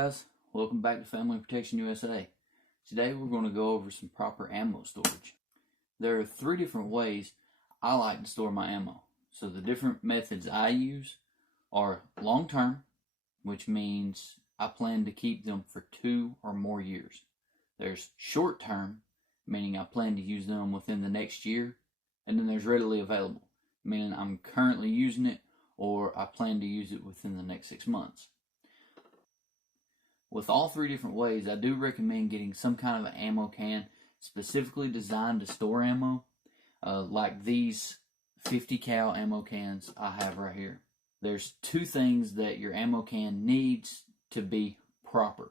guys, welcome back to Family Protection USA. Today we're going to go over some proper ammo storage. There are 3 different ways I like to store my ammo. So the different methods I use are long term, which means I plan to keep them for 2 or more years. There's short term, meaning I plan to use them within the next year. And then there's readily available, meaning I'm currently using it or I plan to use it within the next 6 months. With all 3 different ways, I do recommend getting some kind of an ammo can specifically designed to store ammo, like these 50 cal ammo cans I have right here. There's 2 things that your ammo can needs to be proper.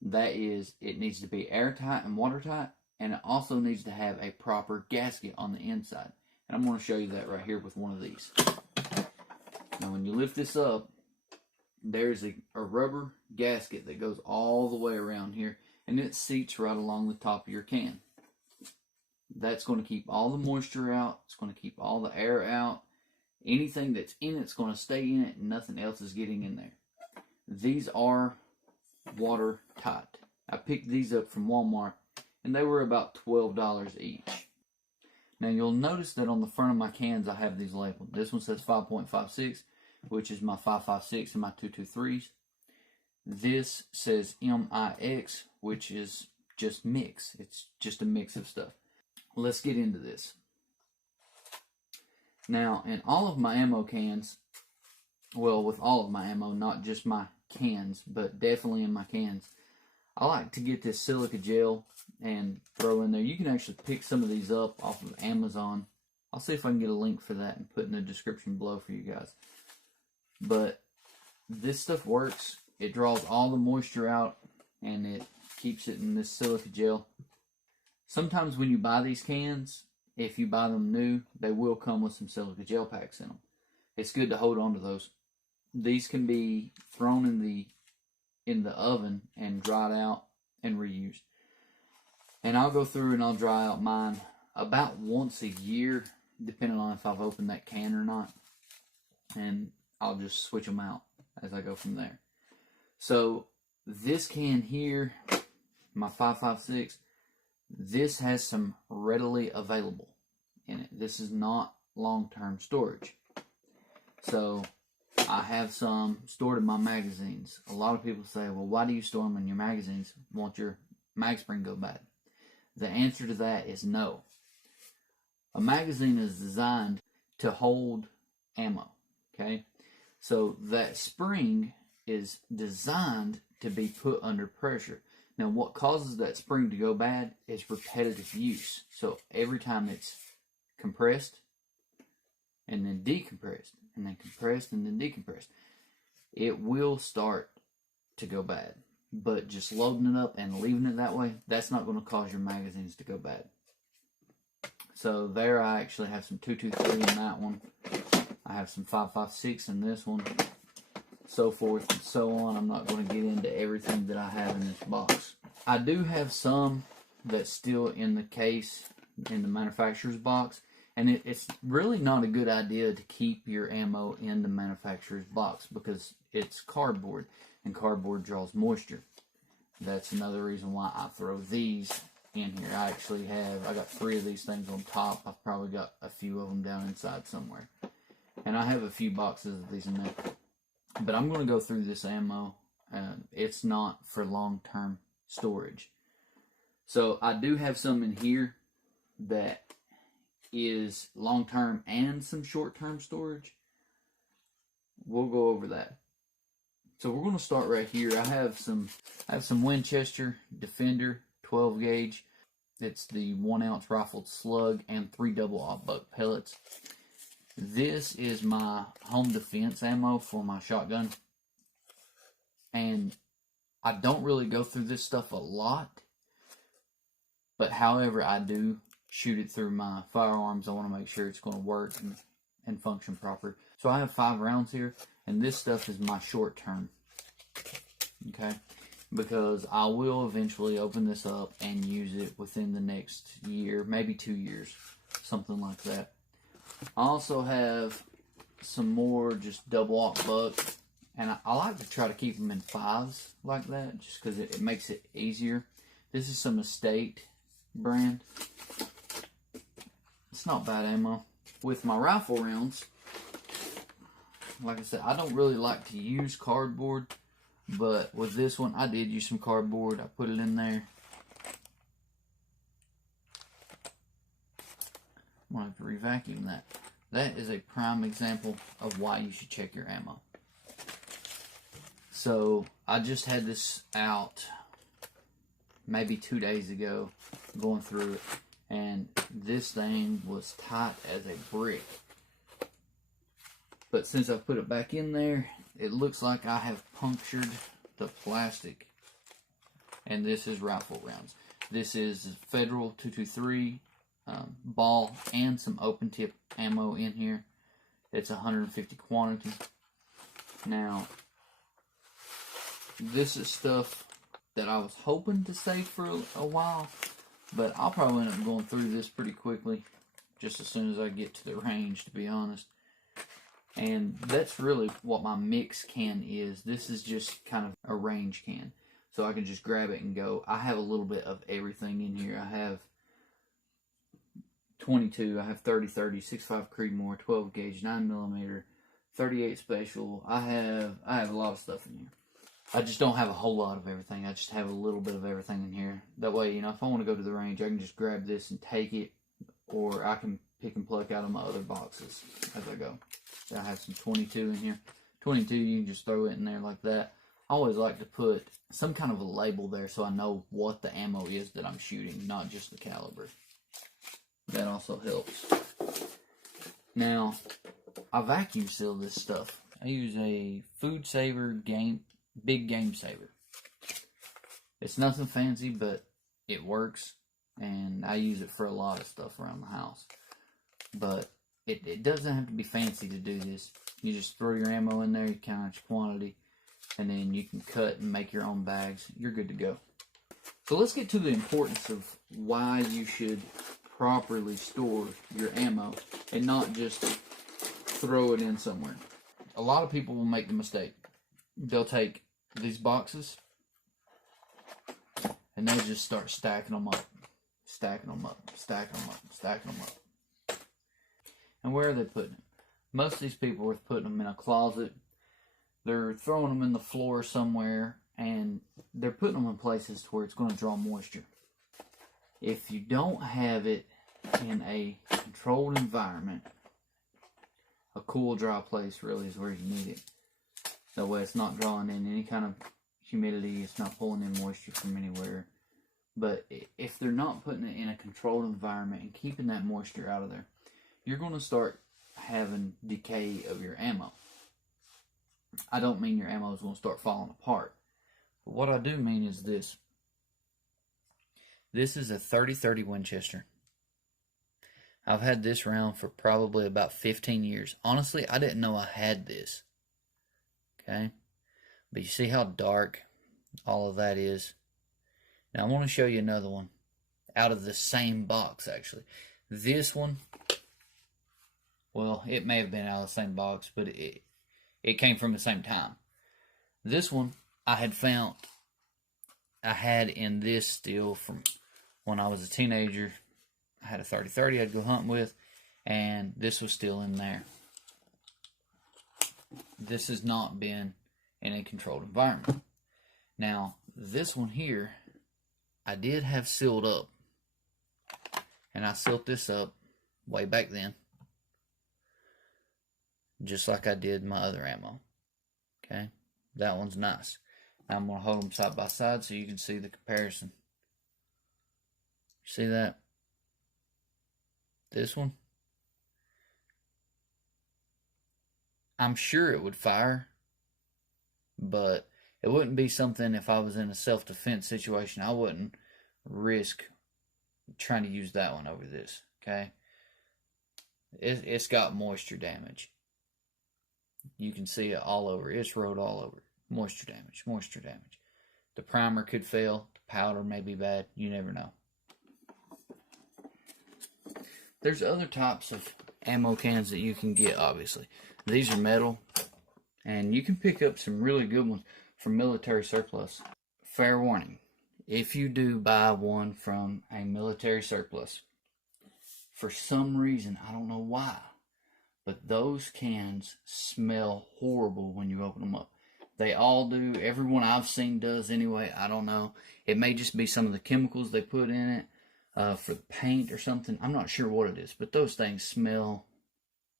That is, it needs to be airtight and watertight, and it also needs to have a proper gasket on the inside. And I'm going to show you that right here with one of these. Now when you lift this up, there's a rubber gasket that goes all the way around here, and it seats right along the top of your can. That's going to keep all the moisture out. It's going to keep all the air out. Anything that's in it's going to stay in it, and nothing else is getting in there. These are watertight. I picked these up from Walmart, and they were about $12 each. Now you'll notice that on the front of my cans I have these labeled. This one says 5.56. which is my 5.56 and my 223s. This says MIX, which is just mix. It's just a mix of stuff. Let's get into this. Now, in all of my ammo cans, well, with all of my ammo, not just my cans, but definitely in my cans, I like to get this silica gel and throw in there. You can actually pick some of these up off of Amazon. I'll see if I can get a link for that and put in the description below for you guys. But this stuff works. It draws all the moisture out and it keeps it in this silica gel. Sometimes when you buy these cans, if you buy them new, they will come with some silica gel packs in them. It's good to hold on to those. These can be thrown in the oven and dried out and reused. And I'll go through and I'll dry out mine about once a year, depending on if I've opened that can or not. And I'll just switch them out as I go from there. So this can here, my 5.56, this has some readily available in it. This is not long-term storage. So I have some stored in my magazines. A lot of people say, well, why do you store them in your magazines? Won't your mag spring go bad? The answer to that is no. A magazine is designed to hold ammo, okay? So that spring is designed to be put under pressure. Now what causes that spring to go bad is repetitive use. So every time it's compressed and then decompressed and then compressed and then decompressed, it will start to go bad. But just loading it up and leaving it that way, that's not going to cause your magazines to go bad. So there I actually have some 223 in that one. I have some 5.56 in this one, so forth and so on. I'm not going to get into everything that I have in this box. I do have some that's still in the case, in the manufacturer's box, and it's really not a good idea to keep your ammo in the manufacturer's box because it's cardboard, and cardboard draws moisture. That's another reason why I throw these in here. I got 3 of these things on top. I've probably got a few of them down inside somewhere. And I have a few boxes of these in there. But I'm going to go through this ammo. It's not for long-term storage. So I do have some in here that is long-term and some short-term storage. We'll go over that. So we're going to start right here. I have some Winchester Defender 12 gauge. It's the 1 ounce rifled slug and 3 double-aught buck pellets. This is my home defense ammo for my shotgun. And I don't really go through this stuff a lot. But however, I do shoot it through my firearms. I want to make sure it's going to work and function proper. So I have 5 rounds here. And this stuff is my short term. Okay? Because I will eventually open this up and use it within the next year, maybe 2 years. Something like that. I also have some more just double-aught buck And I like to try to keep them in 5s like that, just because it makes it easier. This is some Estate brand. It's not bad ammo. With my rifle rounds, like I said, I don't really like to use cardboard, but with this one, I did use some cardboard. I put it in there. I'm going to have to re-vacuum that. That is a prime example of why you should check your ammo. So, I just had this out maybe 2 days ago, going through it, and this thing was tight as a brick. But since I put it back in there, it looks like I have punctured the plastic. And this is rifle rounds. This is Federal 223 ball and some open tip ammo in here. It's 150 quantity. Now, this is stuff that I was hoping to save for a while, but I'll probably end up going through this pretty quickly, just as soon as I get to the range, to be honest. And that's really what my mix can is. This is just kind of a range can, so I can just grab it and go. I have a little bit of everything in here. I have 22, I have 30-30, 6.5 Creedmoor, 12 gauge, 9mm, 38 special. I have a lot of stuff in here. I just don't have a whole lot of everything. I just have a little bit of everything in here. That way, you know, if I want to go to the range, I can just grab this and take it, or I can pick and pluck out of my other boxes as I go. I have some 22 in here. 22, you can just throw it in there like that. I always like to put some kind of a label there so I know what the ammo is that I'm shooting, not just the caliber. That also helps. Now, I vacuum seal this stuff. I use a Food Saver Big Game Saver. It's nothing fancy, but it works, and I use it for a lot of stuff around the house. But it doesn't have to be fancy to do this. You just throw your ammo in there, you count out your quantity, and then you can cut and make your own bags. You're good to go. So let's get to the importance of why you should properly store your ammo and not just throw it in somewhere. A lot of people will make the mistake. They'll take these boxes and they'll just start stacking them up, stacking them up, stacking them up, stacking them up. And where are they putting it? Most of these people are putting them in a closet. They're throwing them in the floor somewhere, and they're putting them in places to where it's going to draw moisture. If you don't have it in a controlled environment, a cool, dry place really is where you need it. That way it's not drawing in any kind of humidity, it's not pulling in moisture from anywhere. But if they're not putting it in a controlled environment and keeping that moisture out of there, you're going to start having decay of your ammo. I don't mean your ammo is going to start falling apart. But what I do mean is this. This is a 30-30 Winchester. I've had this round for probably about 15 years. Honestly, I didn't know I had this. Okay? But you see how dark all of that is? Now I want to show you another one. Out of the same box, actually. This one, well, it may have been out of the same box, but it came from the same time. This one, I had in this still from when I was a teenager. I had a 30-30 I'd go hunting with, and this was still in there. This has not been in a controlled environment. Now, this one here, I did have sealed up. And I sealed this up way back then. Just like I did my other ammo. Okay? That one's nice. Now I'm going to hold them side by side so you can see the comparison. See that? This one. I'm sure it would fire, but it wouldn't be something if I was in a self-defense situation. I wouldn't risk trying to use that one over this, okay? It's got moisture damage. You can see it all over. It's wrote all over. Moisture damage, moisture damage. The primer could fail. The powder may be bad. You never know. There's other types of ammo cans that you can get, obviously. These are metal. And you can pick up some really good ones from military surplus. Fair warning, if you do buy one from a military surplus, for some reason, I don't know why, but those cans smell horrible when you open them up. They all do. Everyone I've seen does anyway. I don't know. It may just be some of the chemicals they put in it for the paint or something. I'm not sure what it is, but those things smell,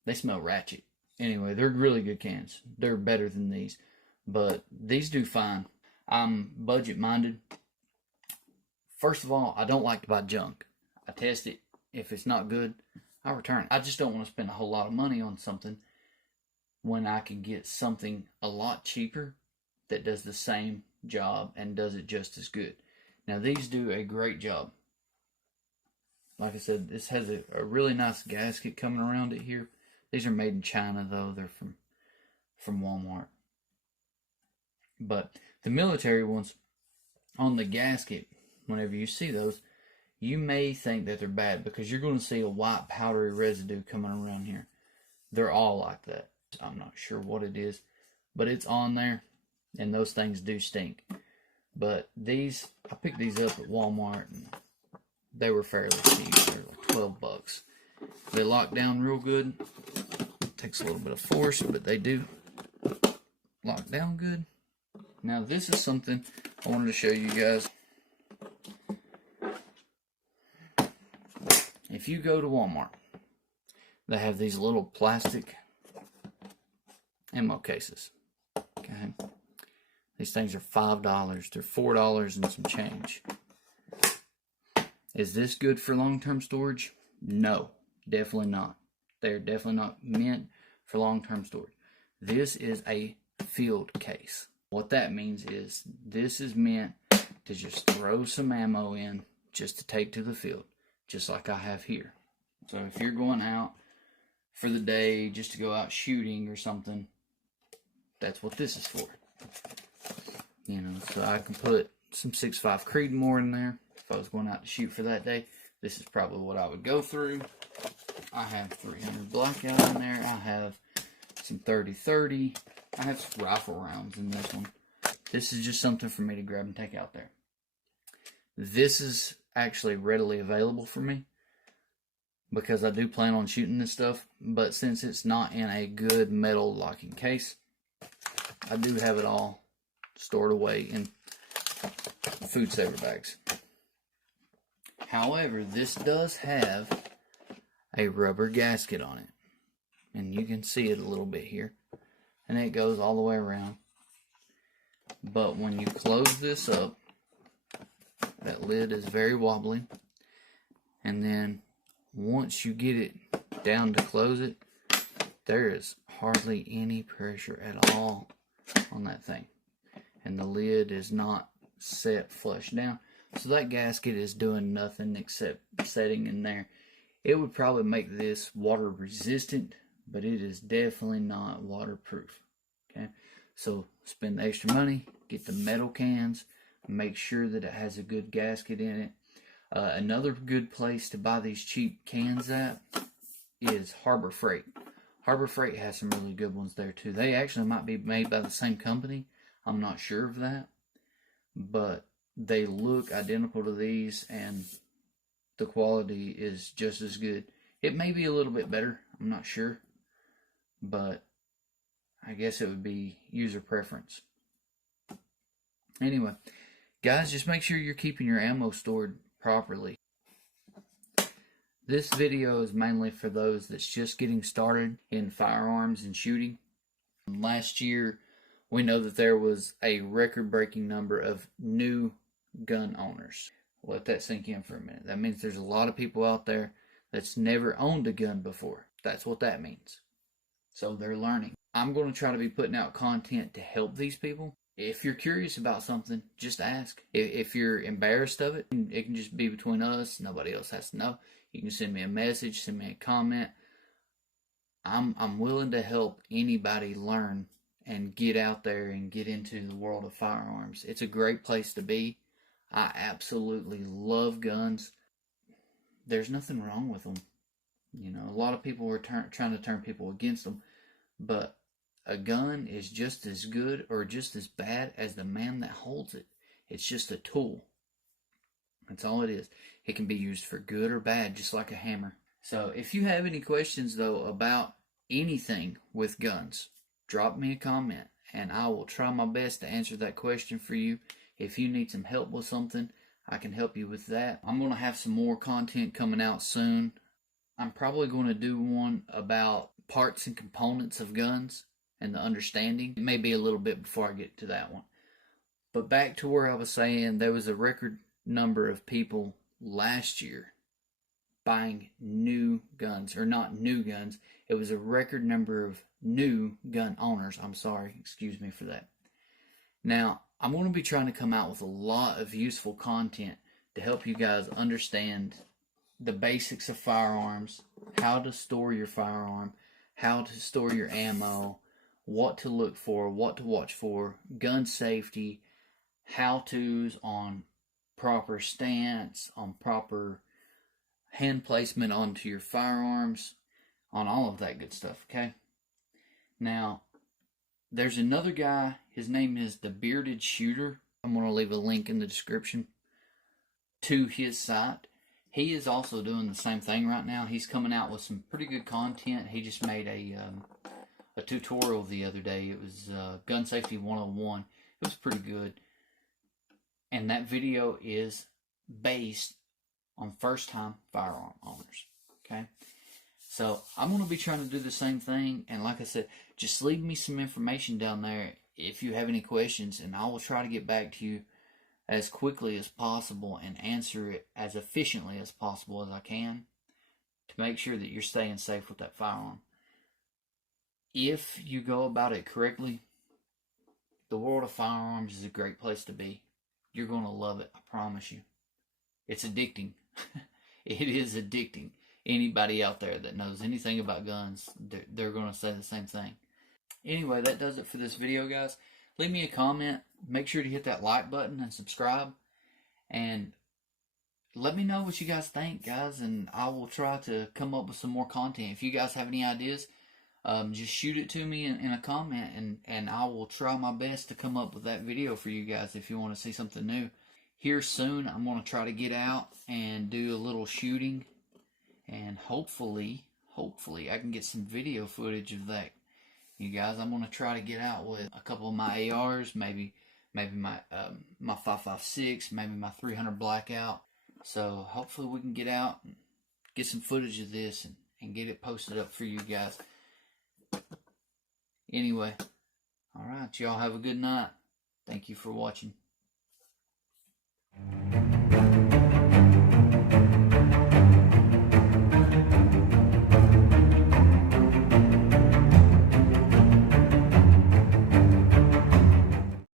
they smell ratchet. Anyway, they're really good cans. They're better than these, but these do fine. I'm budget minded. First of all, I don't like to buy junk. I test it. If it's not good, I return it. I just don't want to spend a whole lot of money on something when I can get something a lot cheaper that does the same job and does it just as good. Now, these do a great job. Like I said, this has a really nice gasket coming around it here. These are made in China, though. They're from Walmart. But the military ones, on the gasket, whenever you see those, you may think that they're bad because you're going to see a white powdery residue coming around here. They're all like that. I'm not sure what it is, but it's on there, and those things do stink. But these, I picked these up at Walmart, and they were fairly cheap. They were like 12 bucks. They lock down real good. Takes a little bit of force, but they do lock down good. Now, this is something I wanted to show you guys. If you go to Walmart, they have these little plastic ammo cases. Okay, these things are $5. They're $4 and some change. Is this good for long-term storage? No, definitely not. They're definitely not meant for long-term storage. This is a field case. What that means is this is meant to just throw some ammo in just to take to the field, just like I have here. So if you're going out for the day just to go out shooting or something, that's what this is for. You know, so I can put some 6.5 Creedmoor in there. If I was going out to shoot for that day, this is probably what I would go through. I have 300 Blackout in there. I have some 30-30. I have some rifle rounds in this one. This is just something for me to grab and take out there. This is actually readily available for me because I do plan on shooting this stuff, but since it's not in a good metal locking case, I do have it all stored away in food saver bags. However, this does have a rubber gasket on it, and you can see it a little bit here, and it goes all the way around. But when you close this up, that lid is very wobbly, and then once you get it down to close it, there is hardly any pressure at all on that thing, and the lid is not set flush down, so that gasket is doing nothing except setting in there. It would probably make this water resistant, but it is definitely not waterproof. Okay, so spend the extra money, get the metal cans, make sure that it has a good gasket in it. Another good place to buy these cheap cans at is Harbor Freight. Harbor Freight has some really good ones there too. They actually might be made by the same company. I'm not sure of that, but they look identical to these, and the quality is just as good. It may be a little bit better, I'm not sure, but I guess it would be user preference. Anyway, guys, just make sure you're keeping your ammo stored properly. This video is mainly for those that's just getting started in firearms and shooting. Last year, we know that there was a record-breaking number of new gun owners. Let that sink in for a minute. That means there's a lot of people out there that's never owned a gun before. That's what that means. So they're learning. I'm going to try to be putting out content to help these people. If you're curious about something, just ask. If you're embarrassed of it, it can just be between us. Nobody else has to know. You can send me a message, send me a comment. I'm willing to help anybody learn and get out there and get into the world of firearms. It's a great place to be. I absolutely love guns. There's nothing wrong with them. You know, a lot of people are trying to turn people against them, but a gun is just as good or just as bad as the man that holds it. It's just a tool. That's all it is. It can be used for good or bad, just like a hammer. So if you have any questions, though, about anything with guns, drop me a comment, and I will try my best to answer that question for you. If you need some help with something, I can help you with that. I'm going to have some more content coming out soon. I'm probably going to do one about parts and components of guns and the understanding. It may be a little bit before I get to that one. But back to where I was saying, there was a record number of people last year buying new guns, or not new guns. It was a record number of new gun owners. I'm sorry, excuse me for that. Now, I'm going to be trying to come out with a lot of useful content to help you guys understand the basics of firearms, how to store your firearm, how to store your ammo, what to look for, what to watch for, gun safety, how-tos on proper stance, on proper hand placement onto your firearms, on all of that good stuff, okay? Now, there's another guy, his name is The Bearded Shooter. I'm going to leave a link in the description to his site. He is also doing the same thing right now. He's coming out with some pretty good content. He just made a tutorial the other day. It was Gun Safety 101. It was pretty good. And that video is based on first-time firearm owners. Okay? So I'm going to be trying to do the same thing. And like I said, just leave me some information down there if you have any questions, and I will try to get back to you as quickly as possible and answer it as efficiently as possible as I can to make sure that you're staying safe with that firearm. If you go about it correctly, the world of firearms is a great place to be. You're going to love it, I promise you. It's addicting. It is addicting. Anybody out there that knows anything about guns, they're going to say the same thing. Anyway, that does it for this video, guys. Leave me a comment. Make sure to hit that like button and subscribe. And let me know what you guys think, guys. And I will try to come up with some more content. If you guys have any ideas, just shoot it to me in a comment. And I will try my best to come up with that video for you guys if you want to see something new. Here soon, I'm going to try to get out and do a little shooting. And hopefully I can get some video footage of that. You guys, I'm going to try to get out with a couple of my ARs, maybe my 5.56, maybe my 300 Blackout. So hopefully we can get out and get some footage of this and get it posted up for you guys. Anyway, alright, y'all have a good night. Thank you for watching.